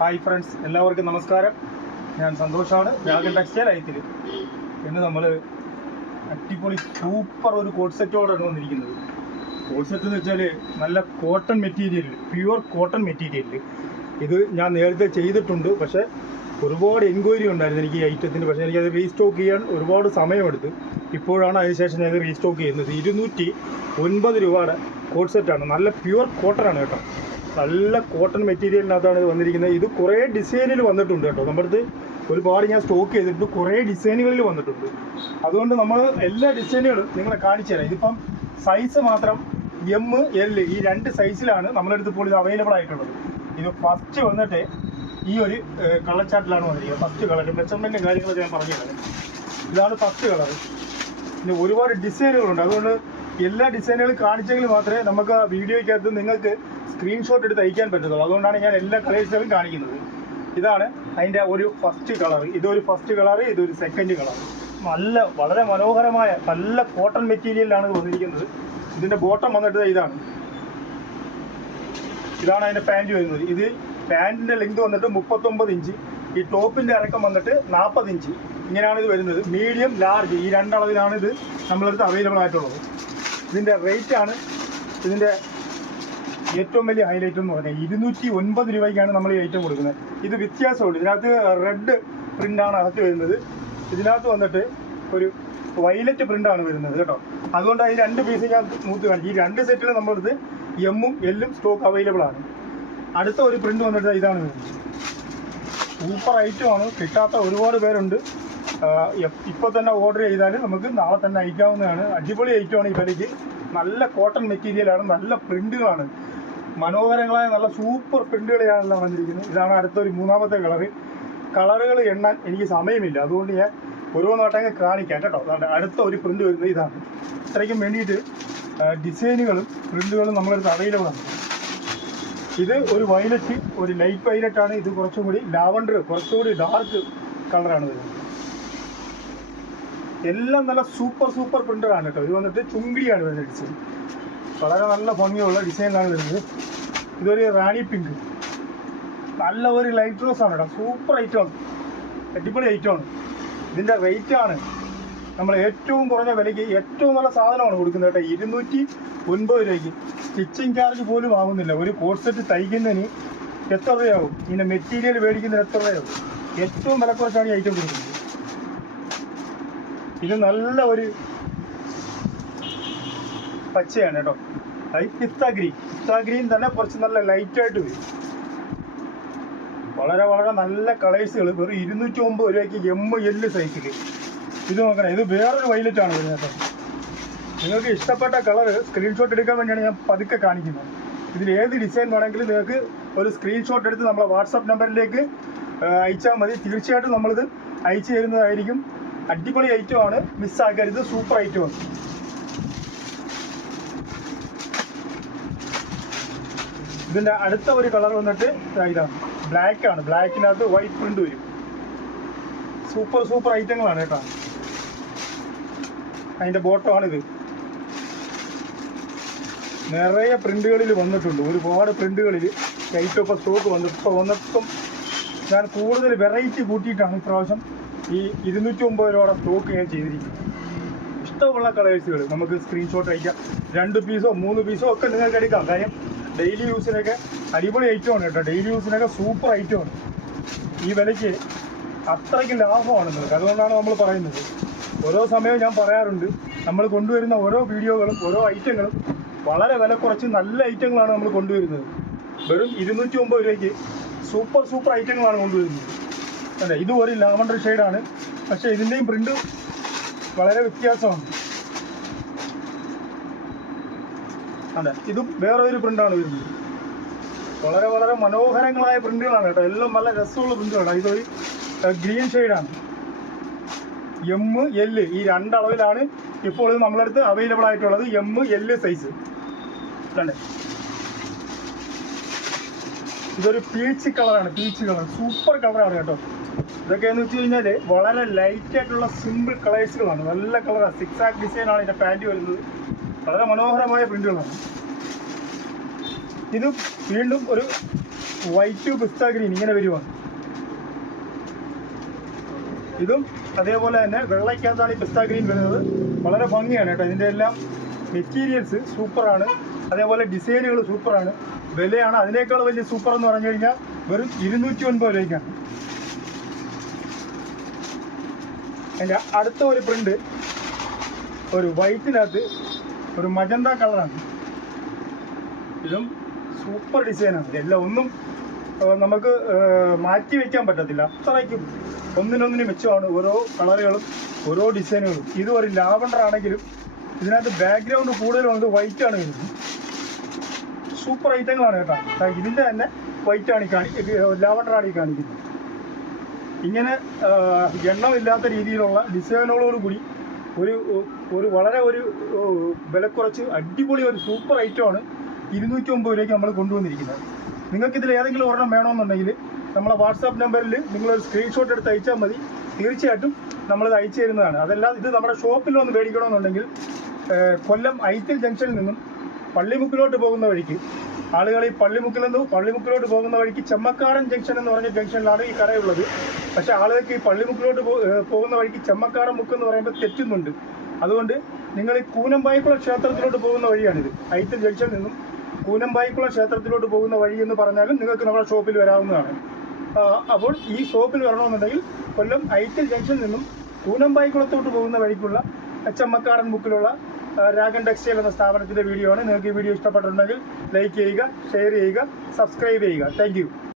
Hi friends, എല്ലാവർക്കും നമസ്കാരം. ഞാൻ സന്തോഷാണ്, രാഗൻ ടെക്സ്റ്റൈൽ അയത്തിൽ. ഇന്ന് നമ്മൾ അടിപൊളി സൂപ്പർ ഒരു കോട്ട് സെറ്റോടാണ് വന്നിരിക്കുന്നത്. കോട്ട് സെറ്റ് എന്ന് വെച്ചാൽ നല്ല cotton material, pure cotton material. ഇത് ഞാൻ നേരത്തെ ചെയ്തിട്ടുണ്ട്, പക്ഷേ ഒരുപാട് എൻക്വയറി ഉണ്ടായിരുന്നു എനിക്ക് ഈ ഐറ്റത്തിന്. പക്ഷേ എനിക്കത് റീസ്റ്റോക്ക് ചെയ്യാൻ ഒരുപാട് സമയമെടുത്ത്. ഇപ്പോഴാണ് അതിനുശേഷം ഞാൻ റീസ്റ്റോക്ക് ചെയ്യുന്നത്. 209 രൂപയുടെ കോട്ട് സെറ്റാണ്. നല്ല പ്യുവർ കോട്ടനാണ് കേട്ടോ. നല്ല കോട്ടൺ മെറ്റീരിയലിനകത്താണ് ഇത് വന്നിരിക്കുന്നത്. ഇത് കുറേ ഡിസൈനിൽ വന്നിട്ടുണ്ട് കേട്ടോ. നമ്മുടെ അടുത്ത് ഒരുപാട് ഞാൻ സ്റ്റോക്ക് ചെയ്തിട്ട് കുറേ ഡിസൈനുകളിൽ വന്നിട്ടുണ്ട്. അതുകൊണ്ട് നമ്മൾ എല്ലാ ഡിസൈനുകളും നിങ്ങളെ കാണിച്ചു തരാം. ഇതിപ്പം സൈസ് മാത്രം M, L ഈ 2 സൈസിലാണ് നമ്മുടെ അടുത്ത് ഇപ്പോൾ ഇത് അവൈലബിൾ ആയിട്ടുള്ളത്. ഇത് ഫസ്റ്റ് വന്നിട്ട് ഈ ഒരു കളർ ചാർട്ടിലാണ് വന്നിരിക്കുന്നത്. ഫസ്റ്റ് കളർ മെച്ചറിൻ്റെ കാര്യങ്ങളൊക്കെ ഞാൻ പറഞ്ഞു തരാം. ഇതാണ് ഫസ്റ്റ് കളർ. പിന്നെ ഒരുപാട് ഡിസൈനുകളുണ്ട്. അതുകൊണ്ട് എല്ലാ ഡിസൈനുകളും കാണിച്ചെങ്കിൽ മാത്രമേ നമുക്ക് ആ വീഡിയോയ്ക്കകത്ത് നിങ്ങൾക്ക് സ്ക്രീൻഷോട്ട് എടുത്ത് അയക്കാൻ പറ്റത്തുള്ളൂ. അതുകൊണ്ടാണ് ഞാൻ എല്ലാ കളേഴ്സുകളും കാണിക്കുന്നത്. ഇതാണ് അതിൻ്റെ ഒരു ഫസ്റ്റ് കളർ. ഇതൊരു ഫസ്റ്റ് കളർ, ഇതൊരു സെക്കൻഡ് കളർ. വളരെ മനോഹരമായ നല്ല കോട്ടൺ മെറ്റീരിയലിലാണ് ഇത് വന്നിരിക്കുന്നത്. ഇതിൻ്റെ ബോട്ടം വന്നിട്ട് ഇതാണ് അതിൻ്റെ പാൻറ്റ് വരുന്നത്. ഇത് പാൻറ്റിൻ്റെ ലെങ്ത് വന്നിട്ട് 39 ഇഞ്ച്. ഈ ടോപ്പിൻ്റെ ഇറക്കം വന്നിട്ട് 40 ഇഞ്ച്. ഇങ്ങനെയാണ് ഇത് വരുന്നത്. മീഡിയം, ലാർജ് ഈ 2 അളവിലാണ് ഇത് നമ്മളടുത്ത് അവൈലബിൾ ആയിട്ടുള്ളത്. ഇതിൻ്റെ റേറ്റാണ് ഇതിൻ്റെ ഏറ്റവും വലിയ ഹൈലൈറ്റ് എന്ന് പറഞ്ഞാൽ 209 രൂപയ്ക്കാണ് നമ്മൾ ഈ ഐറ്റം കൊടുക്കുന്നത്. ഇത് വ്യത്യാസമുണ്ട്. ഇതിനകത്ത് റെഡ് പ്രിൻ്റാണ് അകത്ത് വരുന്നത്. ഇതിനകത്ത് വന്നിട്ട് ഒരു വയലറ്റ് പ്രിൻ്റാണ് വരുന്നത് കേട്ടോ. അതുകൊണ്ടാണ് ഈ 2 പീസ് ഞാൻ മൂത്ത് കാണിച്ചു. ഈ 2 സെറ്റിൽ നമ്മളടുത്ത് M ഉം L ഉം സ്റ്റോക്ക് അവൈലബിൾ ആണ്. അടുത്ത ഒരു പ്രിൻ്റ് വന്നിട്ട് ഇതാണ് വരുന്നത്. സൂപ്പർ ഐറ്റമാണ്. കിട്ടാത്ത ഒരുപാട് പേരുണ്ട്. ഇപ്പോൾ തന്നെ ഓർഡർ ചെയ്താൽ നമുക്ക് നാളെ തന്നെ അയക്കാവുന്നതാണ്. അടിപൊളി ഐറ്റമാണ്. ഈ വിലയ്ക്ക് നല്ല കോട്ടൺ മെറ്റീരിയലാണ്. നല്ല പ്രിൻ്റുകളാണ്. മനോഹരങ്ങളായ നല്ല സൂപ്പർ പ്രിൻ്റുകളെയാണെല്ലാം വന്നിരിക്കുന്നത്. ഇതാണ് അടുത്തൊരു 3ാമത്തെ കളറ്. കളറുകൾ എണ്ണാൻ എനിക്ക് സമയമില്ല. അതുകൊണ്ട് ഞാൻ ഓരോന്നാട്ടങ്ങ് കാണിക്കാം കേട്ടോ. അതാണ് അടുത്ത ഒരു പ്രിൻ്റ് വരുന്നത്. ഇതാണ്. ഇത്രയ്ക്കും വേണ്ടിയിട്ട് ഡിസൈനുകളും പ്രിൻ്റുകളും നമ്മളടുത്ത് അവൈലബിൾ ആണ്. ഇത് ഒരു വയലറ്റ്, ഒരു ലൈറ്റ് വയലറ്റാണ്. ഇത് കുറച്ചും കൂടി ലാവണ്ടർ, കുറച്ചുകൂടി ഡാർക്ക് കളറാണ് വരുന്നത്. എല്ലാം നല്ല സൂപ്പർ പ്രിൻ്ററാണ് കേട്ടോ. ഇത് വന്നിട്ട് ചുങ്കിടിയാണ് വരുന്നത് ഡിസൈൻ. വളരെ നല്ല ഭംഗിയുള്ള ഡിസൈനിലാണ് വരുന്നത്. ഇതൊരു റാണി പിങ്ക്, നല്ല ഒരു ലൈറ്റ് റോസ് ആണ് കേട്ടോ. സൂപ്പർ ഐറ്റമാണ്, അടിപൊളി ഐറ്റമാണ്. ഇതിൻ്റെ റേറ്റാണ് നമ്മൾ ഏറ്റവും കുറഞ്ഞ വിലയ്ക്ക് ഏറ്റവും നല്ല സാധനമാണ് കൊടുക്കുന്നത് കേട്ടോ. 209 രൂപയ്ക്ക്. സ്റ്റിച്ചിങ് ചാർജ് പോലും ആവുന്നില്ല. ഒരു കോട്ട് സെറ്റ് തയ്ക്കുന്നതിന് എത്ര രൂപയാവും? ഇതിൻ്റെ മെറ്റീരിയൽ മേടിക്കുന്നതിന് എത്ര രൂപയാവും? ഏറ്റവും വില കുറച്ചാണ് ഈ ഐറ്റം കൊടുക്കുന്നത്. ഇത് നല്ല ഒരു പച്ചയാണ് കേട്ടോ. പിസ്ത ഗ്രീൻ തന്നെ കുറച്ച് നല്ല ലൈറ്റായിട്ട് വരും. വളരെ നല്ല കളേഴ്സുകൾ. വെറും 209 രൂപയ്ക്ക് M, L സൈസിൽ. ഇത് നോക്കണം. ഇത് വേറൊരു വയലറ്റാണ് വരുന്നത് കേട്ടോ. നിങ്ങൾക്ക് ഇഷ്ടപ്പെട്ട കളർ സ്ക്രീൻഷോട്ട് എടുക്കാൻ വേണ്ടിയാണ് ഞാൻ പതുക്കെ കാണിക്കുന്നത്. ഇതിൽ ഏത് ഡിസൈൻ വേണമെങ്കിലും നിങ്ങൾക്ക് ഒരു സ്ക്രീൻഷോട്ട് എടുത്ത് നമ്മളെ വാട്സാപ്പ് നമ്പറിലേക്ക് അയച്ചാൽ മതി. തീർച്ചയായിട്ടും നമ്മളിത് അയച്ചു തരുന്നതായിരിക്കും. അടിപൊളി ഐറ്റമാണ്, മിസ്സാക്കരുത്. സൂപ്പർ ഐറ്റമാണ്. ഇതിൻ്റെ അടുത്ത ഒരു കളർ വന്നിട്ട് ഇതാണ്. ബ്ലാക്കാണ്. ബ്ലാക്കിനകത്ത് വൈറ്റ് പ്രിൻ്റ് വരും. സൂപ്പർ ഐറ്റങ്ങളാണ് കേട്ടോ. അതിൻ്റെ ബോട്ടമാണിത്. നിറയെ പ്രിൻ്റുകളിൽ വന്നിട്ടുണ്ട്. ഒരുപാട് പ്രിൻ്റുകളിൽ ഐറ്റം ഇപ്പോൾ സ്റ്റോക്ക് വന്നിപ്പം ഞാൻ കൂടുതൽ വെറൈറ്റി കൂട്ടിയിട്ടാണ് ഇപ്രാവശ്യം ഈ 209 രൂപയുടെ സ്റ്റോക്ക് ഞാൻ ചെയ്തിരിക്കുന്നത്. ഇഷ്ടമുള്ള കളേഴ്സുകൾ നമുക്ക് സ്ക്രീൻഷോട്ട് അയക്കാം. 2 പീസോ 3 പീസോ ഒക്കെ നിങ്ങൾക്ക് എടുക്കാം. കാര്യം ഡെയിലി യൂസിനൊക്കെ അടിപൊളി ഐറ്റമാണ് കേട്ടോ. ഡെയിലി യൂസിനൊക്കെ സൂപ്പർ ഐറ്റമാണ്. ഈ വിലയ്ക്ക് അത്രയ്ക്ക് ലാഭമാണ് നിങ്ങൾക്ക്. അതുകൊണ്ടാണ് നമ്മൾ പറയുന്നത്. ഓരോ സമയവും ഞാൻ പറയാറുണ്ട്, നമ്മൾ കൊണ്ടുവരുന്ന ഓരോ വീഡിയോകളും ഓരോ ഐറ്റങ്ങളും വളരെ വില കുറച്ച് നല്ല ഐറ്റങ്ങളാണ് നമ്മൾ കൊണ്ടുവരുന്നത്. വെറും 209 രൂപയ്ക്ക് സൂപ്പർ ഐറ്റങ്ങളാണ് കൊണ്ടുവരുന്നത്. അല്ലേ, ഇതും ഒരു ലാവണ്ടർ ഷെയ്ഡാണ്. പക്ഷേ ഇതിൻ്റെയും പ്രിൻ്റ് വളരെ വ്യത്യാസമാണ്. അതെ, ഇതും വേറൊരു പ്രിൻ്റാണ് വരുന്നത്. വളരെ മനോഹരങ്ങളായ പ്രിൻ്റുകളാണ് കേട്ടോ. എല്ലാം നല്ല രസമുള്ള പ്രിൻ്റുകളാണ്. ഇതൊരു ഗ്രീൻ ഷെയ്ഡാണ്. M, L ഈ 2 അളവിലാണ് ഇപ്പോൾ ഇത് നമ്മളടുത്ത് അവൈലബിൾ ആയിട്ടുള്ളത്. M, L size. അല്ലേ, ഇതൊരു പീച്ച് കളറാണ്. സൂപ്പർ കളറാണ് കേട്ടോ. ഇതൊക്കെയെന്ന് വെച്ച് കഴിഞ്ഞാൽ വളരെ ലൈറ്റായിട്ടുള്ള സിമ്പിൾ കളേഴ്സുകളാണ്. നല്ല കളറാണ്. 6 ആക്ക് ഡിസൈനാണ് ഇതിൻ്റെ പാൻറ്റ് വരുന്നത്. വളരെ മനോഹരമായ പ്രിൻ്റുകളാണ്. ഇത് വീണ്ടും ഒരു വൈറ്റ് പിസ്ത ഗ്രീൻ ഇങ്ങനെ വരുവാണ്. ഇതും അതേപോലെ തന്നെ വെള്ളയ്ക്കകത്താണ് ഈ പിസ്ത ഗ്രീൻ വരുന്നത്. വളരെ ഭംഗിയാണ് കേട്ടോ. ഇതിൻ്റെ എല്ലാം മെറ്റീരിയൽസ് സൂപ്പറാണ്, അതേപോലെ ഡിസൈനുകൾ സൂപ്പറാണ്. വിലയാണ് അതിനേക്കാൾ വലിയ സൂപ്പർ എന്ന് പറഞ്ഞു കഴിഞ്ഞാൽ വെറും 209 രൂപയ്ക്കാണ്. അതിൻ്റെ അടുത്ത ഒരു പ്രിൻ്റ് ഒരു വൈറ്റിനകത്ത് ഒരു മജന്ത കളറാണ്. ഇതും സൂപ്പർ ഡിസൈനാണ്. ഇതെല്ലാം ഒന്നും നമുക്ക് മാറ്റി വയ്ക്കാൻ പറ്റത്തില്ല, അത്രയ്ക്കും ഒന്നിനൊന്നിന് മെച്ചമാണ് ഓരോ കളറുകളും ഓരോ ഡിസൈനുകളും. ഇത് ഒരു ലാവണ്ടർ ആണെങ്കിലും ഇതിനകത്ത് ബാക്ക്ഗ്രൗണ്ട് കൂടുതലുണ്ട്, വൈറ്റാണ് വരുന്നത്. സൂപ്പർ ഐറ്റങ്ങളാണ് കേട്ടോ. ഇതിൻ്റെ തന്നെ വൈറ്റാണ് ലാവണ്ടറാണ് ഈ കാണിക്കുന്നത്. ഇങ്ങനെ എണ്ണമില്ലാത്ത രീതിയിലുള്ള ഡിസൈനുകളോട് കൂടി ഒരു വളരെ വിലക്കുറച്ച് അടിപൊളി ഒരു സൂപ്പർ ഐറ്റമാണ് 209 രൂപയ്ക്ക് നമ്മൾ കൊണ്ടുവന്നിരിക്കുന്നത്. നിങ്ങൾക്കിതിൽ ഏതെങ്കിലും ഒരെണ്ണം വേണമെന്നുണ്ടെങ്കിൽ നമ്മളെ വാട്സാപ്പ് നമ്പറിൽ നിങ്ങളൊരു സ്ക്രീൻഷോട്ട് എടുത്ത് അയച്ചാൽ മതി. തീർച്ചയായിട്ടും നമ്മളിത് അയച്ചു തരുന്നതാണ്. അതല്ല ഇത് നമ്മുടെ ഷോപ്പിൽ വന്ന് മേടിക്കണമെന്നുണ്ടെങ്കിൽ കൊല്ലം ഐത്തിൽ ജംഗ്ഷനിൽ നിന്നും പള്ളിമുക്കിലോട്ട് പോകുന്ന വഴിക്ക് ആളുകൾ ഈ പള്ളിമുക്കിലോട്ട് പോകുന്ന വഴിക്ക് ചെമ്മക്കാരൻ ജംഗ്ഷൻ എന്ന് പറഞ്ഞ ജംഗ്ഷനിലാണ് ഈ കടയുള്ളത്. പക്ഷേ ആളുകൾക്ക് ഈ പള്ളിമുക്കിലോട്ട് പോകുന്ന വഴിക്ക് ചെമ്മക്കാരൻ മുക്ക് എന്ന് പറയുമ്പോൾ തെറ്റുന്നുണ്ട്. അതുകൊണ്ട് നിങ്ങൾ ഈ കൂനമ്പായിക്കുളം ക്ഷേത്രത്തിലോട്ട് പോകുന്ന വഴിയാണിത്. ഐത്തിൽ ജംഗ്ഷനിൽ നിന്നും കൂനമ്പായിക്കുളം ക്ഷേത്രത്തിലോട്ട് പോകുന്ന വഴി എന്ന് പറഞ്ഞാലും നിങ്ങൾക്ക് നമ്മുടെ ഷോപ്പിൽ വരാവുന്നതാണ്. അപ്പോൾ ഈ ഷോപ്പിൽ വരണമെന്നുണ്ടെങ്കിൽ കൊല്ലം ഐത്തിൽ ജംഗ്ഷനിൽ നിന്നും കൂനമ്പായിക്കുളത്തോട്ട് പോകുന്ന വഴിക്കുള്ള ചെമ്മക്കാടൻ മുക്കിലുള്ള രാഗൻ ടെക്സ്റ്റൈൽ എന്ന സ്ഥാപനത്തിൻ്റെ വീഡിയോ ആണ്. നിങ്ങൾക്ക് ഈ വീഡിയോ ഇഷ്ടപ്പെട്ടിട്ടുണ്ടെങ്കിൽ ലൈക്ക് ചെയ്യുക, ഷെയർ ചെയ്യുക, സബ്സ്ക്രൈബ് ചെയ്യുക. താങ്ക്